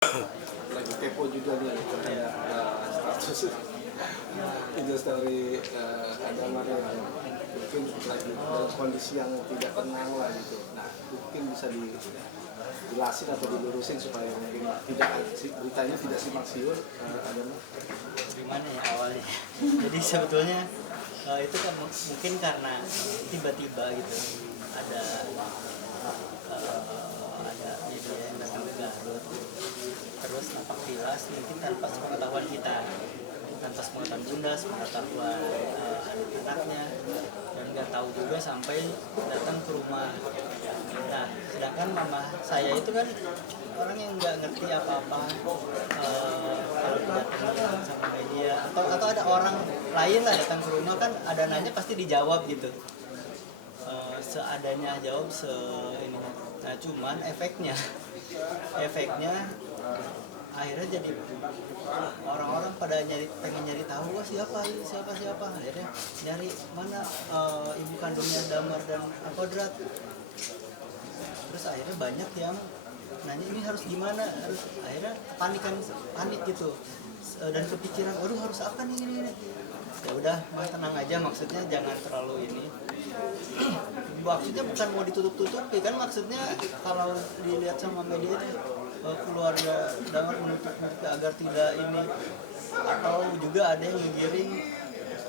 lagi kepo juga nih terhadap status Instastory ada mana yang mungkin lagi dalam kondisi yang tidak tenang lah gitu. Nah mungkin bisa dijelasin atau dilurusin supaya mungkin tidak beritanya tidak simpang siur. Ada Gimana ya awalnya? Jadi sebetulnya itu kan mungkin karena tiba-tiba gitu ada media yang datang ke Garut, terus nampak tilas mungkin tanpa sepengetahuan kita, tanpa sepengetahuan bunda, sepengetahuan anak-anaknya, dan nggak tahu juga sampai datang ke rumah. Nah sedangkan mama saya itu kan orang yang nggak ngerti apa-apa, kalau datang sama media atau ada orang lain lah datang ke rumah kan ada nanya pasti dijawab gitu. Seadanya jawab ini. Nah cuman efeknya akhirnya jadi orang-orang pada pengen nyari tahu siapa akhirnya nyari mana ibu kandungnya Damar dan Akodrat. Terus akhirnya banyak yang nanya ini harus gimana, akhirnya panik gitu, dan kepikiran waduh harus apa nih ini. Ya udah tenang aja, maksudnya jangan terlalu ini. Maksudnya bukan mau ditutup-tutupi kan, maksudnya kalau dilihat sama media itu keluarga Damar menutup agar tidak ini, atau juga ada yang menggiring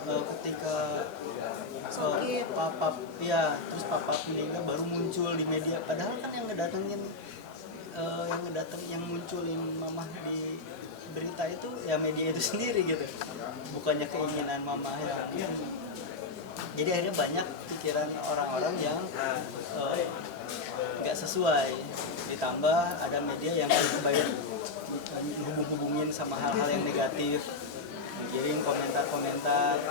ketika terus papa meninggal baru muncul di media, padahal kan yang yang munculin mamah di berita itu ya media itu sendiri gitu, bukannya keinginan mamah yang. Jadi akhirnya banyak pikiran orang-orang yang nggak sesuai, ditambah ada media yang banyak hubungin sama hal-hal yang negatif, kirim komentar-komentar,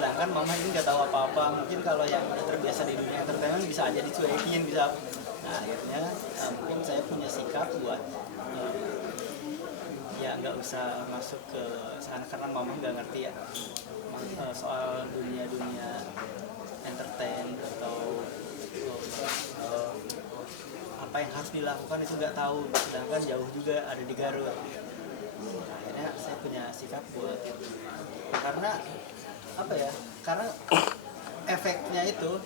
sedangkan mama ini nggak tahu apa-apa. Mungkin kalau yang udah terbiasa di dunia entertainment bisa aja dicuekin, bisa. Nah akhirnya mungkin saya punya sikap buat ya nggak usah masuk ke sana karena mama nggak ngerti ya soal dunia entertain atau apa yang harus dilakukan itu nggak tahu, sedangkan jauh juga ada di Garut. Akhirnya saya punya sikap buat karena apa ya, karena efeknya itu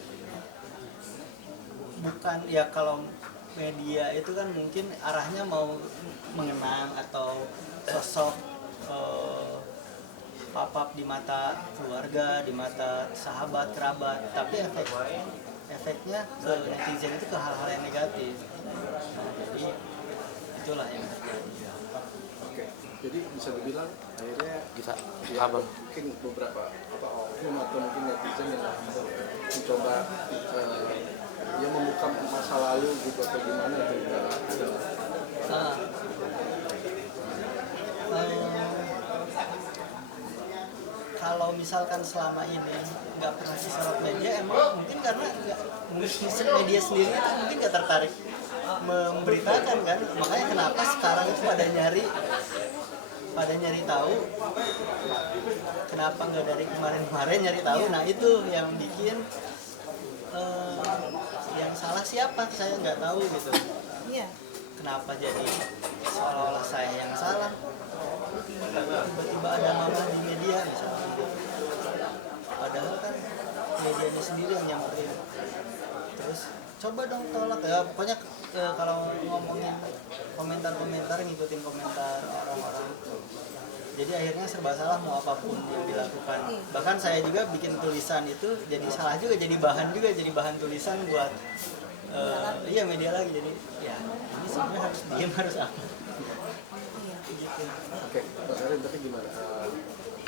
bukan ya, kalau media itu kan mungkin arahnya mau mengenang atau sosok papap di mata keluarga, di mata sahabat, kerabat, tapi efeknya ke netizen itu ke hal-hal yang negatif. Nah, jadi itulah yang terjadi. Oke, jadi bisa dibilang akhirnya bisa ya, mungkin beberapa oknum atau mungkin netizen yang mencoba ya membuka masa lalu gitu atau gimana juga ada. Kalau misalkan selama ini nggak pernah disorot media, emang mungkin karena media sendiri itu mungkin nggak tertarik memberitakan kan, makanya kenapa sekarang itu pada nyari tahu, kenapa nggak dari kemarin nyari tahu. Nah itu yang bikin yang salah siapa, saya nggak tahu gitu. Kenapa jadi seolah-olah saya yang salah, tiba-tiba ada mama di media misalnya, padahal kan medianya sendiri yang nyamperin. Terus coba dong tolak ya, pokoknya kalau ngomongin komentar-komentar, ngikutin komentar orang-orang, jadi akhirnya serba salah mau apapun yang dilakukan. Bahkan saya juga bikin tulisan itu jadi salah juga, jadi bahan tulisan buat media lagi. Jadi ya ini sebenarnya harus diam, harus apa gitu. Oke, Pak Karin, tapi gimana?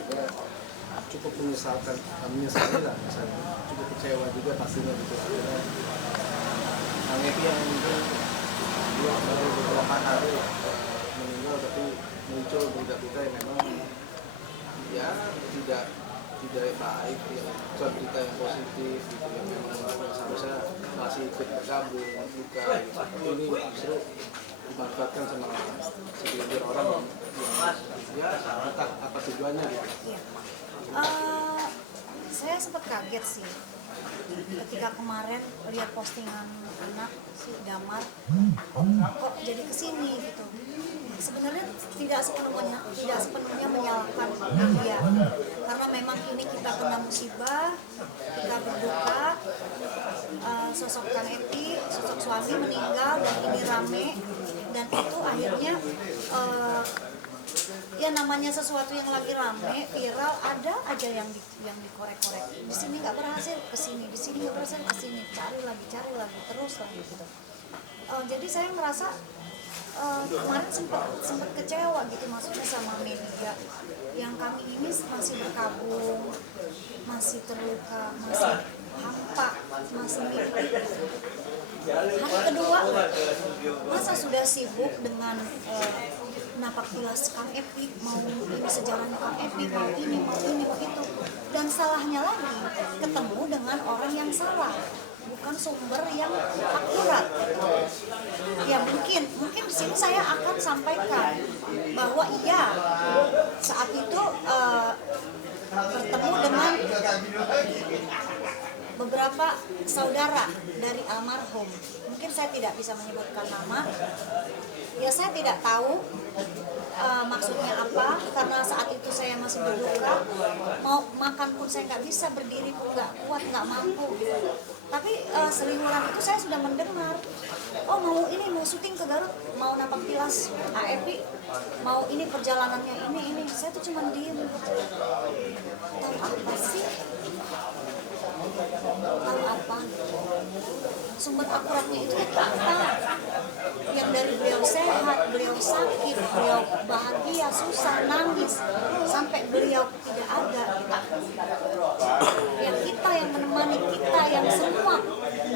Ya, cukup menyesalkan lah, cukup kecewa juga pastinya gitu. Akhirnya Kang Eki yang mungkin dia baru beberapa hari meninggal, tapi muncul berita-berita yang memang ya tidak baik, ya, bukan berita yang positif gitu, yang memang seharusnya masih ikut bergabung buka gitu. Ini justru dimanfaatkan sama segelintir orang yang ya entah apa tujuannya gitu. Saya sempat kaget sih ketika kemarin lihat postingan anak si Damar kok jadi kesini gitu. sebenarnya tidak sepenuhnya menyalahkan dia, karena memang ini kita kena musibah, kita berduka, sosok Kang Epi, sosok suami meninggal, dan ini rame, dan itu akhirnya ya namanya sesuatu yang lagi rame viral, ada aja yang dikorek-korek, di sini nggak berhasil kesini, di sini nggak berhasil kesini, cari lagi terus lagi gitu. Jadi saya merasa kemarin sempat kecewa gitu, maksudnya sama media yang kami ini masih berkabung, masih terluka, masih hampa, masih mikir. Hari kedua masa sudah sibuk dengan napak tilas Kang Epi, mau ini sejarahnya Kang Epi, mau ini mau itu, dan salahnya lagi ketemu dengan orang yang salah, bukan sumber yang akurat. Ya mungkin di sini saya akan sampaikan bahwa iya, saat itu bertemu dengan beberapa saudara dari almarhum. Mungkin saya tidak bisa menyebutkan nama. Ya saya tidak tahu maksudnya apa, karena saat itu saya masih berduka, mau makan pun saya nggak bisa, berdiri pun nggak kuat, nggak mampu. Tapi seliweran itu saya sudah mendengar, oh mau syuting ke Garut, mau napak tilas AEP, mau ini perjalanannya ini. Saya tuh cuma diem. Tahu apa sih? Tahu apa? Sumber akuratnya itu apa? Yang dari beliau sehat, beliau sakit, beliau bahagia, susah, nangis, sampai beliau tidak ada. Yang kita yang menemani, kita yang semua,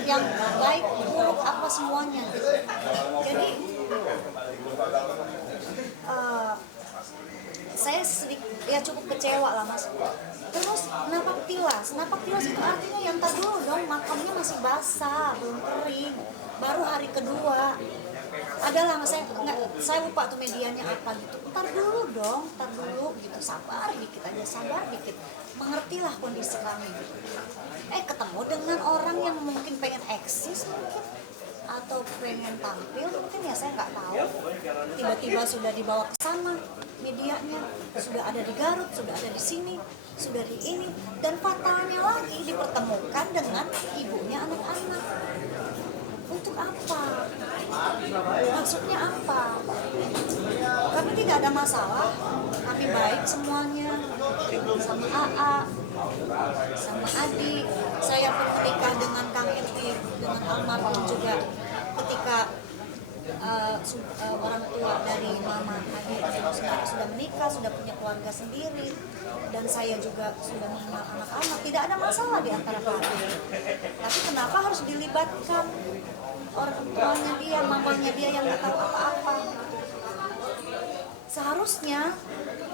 yang baik, buruk, apa semuanya. Jadi saya sedikit ya cukup kecewa lah Mas. Terus napak tilas itu artinya yang tadi dulu dong, makamnya masih basah, belum kering, baru hari kedua. Adalah saya lupa tuh medianya apa gitu. Ntar dulu gitu, sabar dikit, mengertilah kondisi kami. Ketemu dengan orang yang mungkin pengen eksis mungkin, atau pengen tampil mungkin, ya saya nggak tahu. Tiba-tiba sudah dibawa ke sana medianya, sudah ada di Garut, sudah ada di sini, sudah di ini, dan fatalnya lagi dipertemukan dengan ibunya anak-anak. Untuk apa? Maksudnya apa? Kami tidak ada masalah, kami baik semuanya, sama AA, sama Adi. Saya pun ketika dengan Kang Epi, dengan almarhum juga, ketika orang tua dari Mama Adi sudah menikah, sudah punya keluarga sendiri, dan saya juga sudah mengenal anak-anak, tidak ada masalah di antara kami. Tapi kenapa harus dilibatkan orang tuanya dia, mamanya dia yang nggak tahu apa-apa? Seharusnya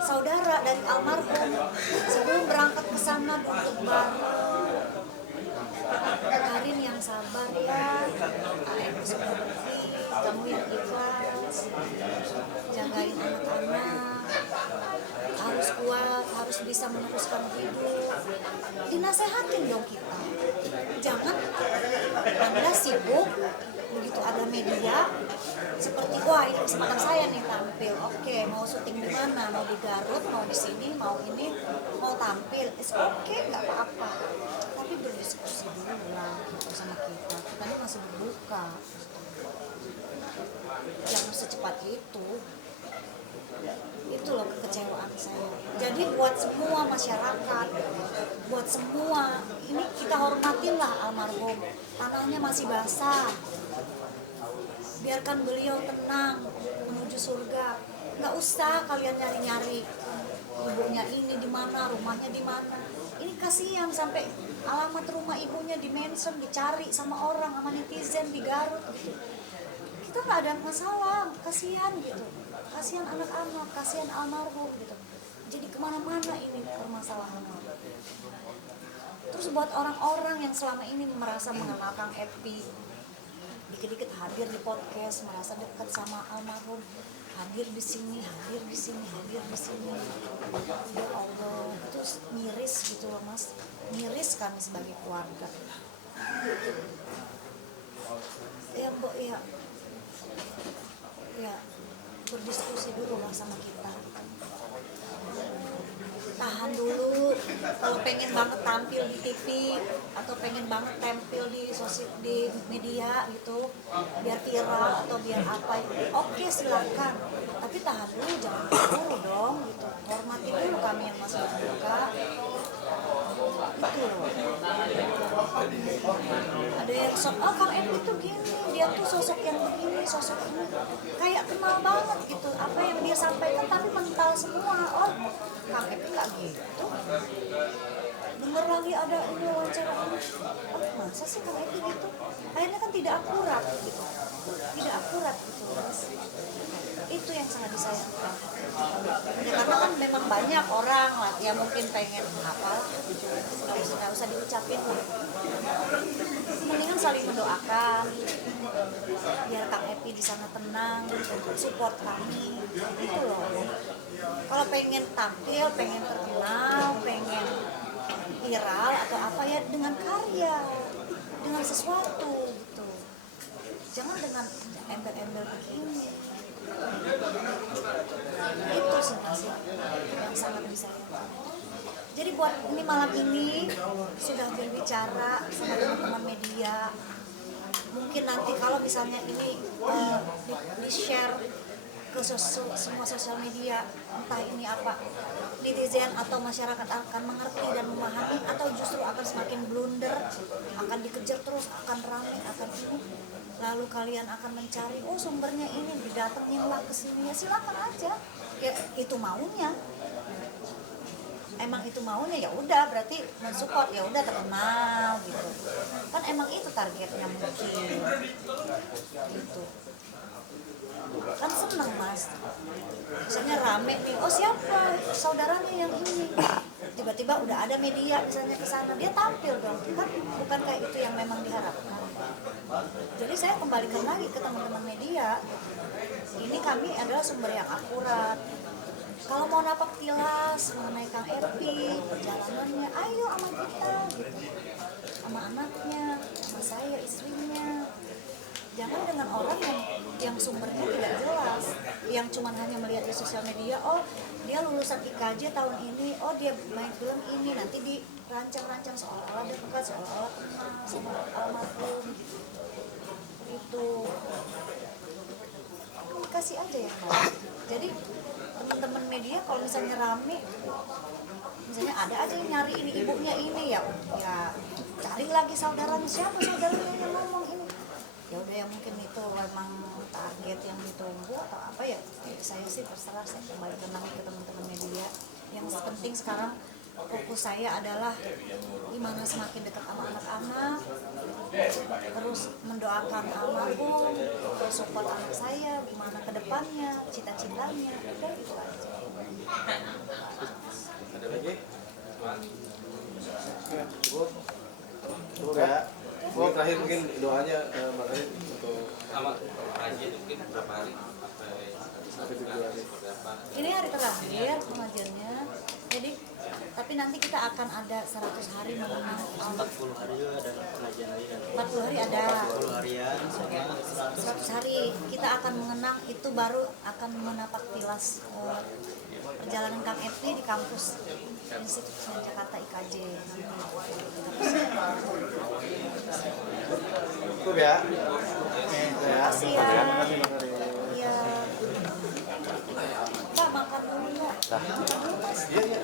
saudara dari almarhum sebelum berangkat ke sana duduk bareng, Karin yang sabar ya, AEP sudah pergi, kamu yang ikhlas, jagain anak-anak, harus kuat, harus bisa meneruskan hidup. Dinasehatin dong kita. Jangan Anda sibuk, begitu ada media seperti wah ini kesempatan saya nih tampil. Oke, mau syuting di mana? Mau di Garut, mau di sini, mau ini, mau tampil. Oke, nggak apa-apa. Tapi berdiskusi dulu lah sama kita. Kita ini masih berbuka. Jangan secepat itu. Itu loh kekecewaan saya. Jadi buat semua masyarakat, buat semua, ini kita hormatilah almarhum. Tanahnya masih basah. Biarkan beliau tenang menuju surga. Nggak usah kalian nyari-nyari ibunya ini di mana, rumahnya di mana. Ini kasihan sampai alamat rumah ibunya di-mention, dicari sama orang, sama netizen di Garut gitu. Kita nggak ada masalah, kasihan gitu. Kasihan anak-anak, kasihan almarhum gitu. Jadi kemana-mana ini permasalahannya. Terus buat orang-orang yang selama ini merasa mengenal Kang Epi, dikit-dikit hadir di podcast, merasa dekat sama almarhum, hadir di sini. Ya Allah, itu miris gitu loh Mas. Miris kami sebagai keluarga. Ya Mbok ya. berdiskusi dulu lah sama kita. Tahan dulu, kalau pengen banget tampil di TV atau pengen banget tampil di media gitu, biar viral atau biar apa, oke silakan, tapi tahan dulu, jangan dulu dong gitu, hormati dulu kami yang masih berbuka itu loh. Ada yang Kang Epi tuh gini, dia tuh sosok yang begini, sosok ini kayak kenal banget gitu, apa yang dia sampaikan tapi mental semua. Oh, Kang Epi gak gitu, bener lagi ada ini wawancara ini, oh masa sih Kang Epi gitu, akhirnya kan tidak akurat gitu, tidak akurat gitu. Itu yang sangat disayangkan ya, karena kan memang banyak orang lah yang mungkin pengen hafal, nggak usah diucapin lah, mendingan saling mendoakan biar Kang Epi di sana tenang, support kami itu loh. Kalau pengen tampil, pengen terkenal, pengen viral atau apa ya dengan karya, dengan sesuatu gitu, jangan dengan embel-embel begini. Itu sih yang sangat disayangkan. Jadi buat ini malam ini sudah berbicara sama teman-teman media, mungkin nanti kalau misalnya ini di-share ke semua sosial media, entah ini apa, netizen atau masyarakat akan mengerti dan memahami, atau justru akan semakin blunder, akan dikejar terus, akan ramai, akan ini, lalu kalian akan mencari, oh sumbernya ini, didatengin lah ke sini, ya silakan aja, ya itu maunya, emang itu maunya, ya udah berarti mensupport, ya udah terkenal gitu, kan emang itu targetnya mungkin, gitu. Kan seneng mas, misalnya rame nih, oh siapa saudaranya yang ini, tiba-tiba udah ada media misalnya ke sana, dia tampil dong, kan bukan kayak itu yang memang diharapkan. Jadi saya kembalikan lagi ke teman-teman media, ini kami adalah sumber yang akurat. Kalau mau napak tilas mengenai Kang Epi, perjalanannya, ayo sama kita gitu, sama anaknya, sama saya, istrinya. Jangan dengan orang yang sumbernya tidak jelas, yang cuma hanya melihat di sosial media, oh dia lulusan IKJ tahun ini, oh dia main film ini, nanti dirancang-rancang seolah-olah dekat, seolah-olah kenal sama almarhum gitu. Itu kasih aja ya Mas. Jadi teman-teman media kalau misalnya rame, misalnya ada aja yang nyari ini ibunya ini, ya cari lagi saudaranya, siapa saudaranya yang ngomong ini, ya udah ya mungkin itu memang target yang ditunggu atau apa ya, saya sih terserah, saya kembali lagi ke teman-teman media. Yang penting sekarang fokus saya adalah gimana semakin dekat sama anak-anak, terus mendoakan almarhum, support anak saya gimana ke depannya, cita-citanya, udah itu aja. Ada lagi? Cukup ya. Oh, terakhir mungkin doanya Mbak Karin untuk sama pengajian mungkin berapa hari sampai Februari. Ini hari terakhir pengajiannya, jadi tapi nanti kita akan ada 100 hari mengenang 40 hari juga ada pengajian lagi kan. 40 hari ada 40 harian sama 100 hari kita akan mengenang, itu baru akan menapak tilas perjalanan Kang Epi di kampus Institut Jakarta IKJ nanti. Cukup ya. Terima kasih ya. Iya. Pak makan dulu ya. Makan dulu Mas. Iya, iya.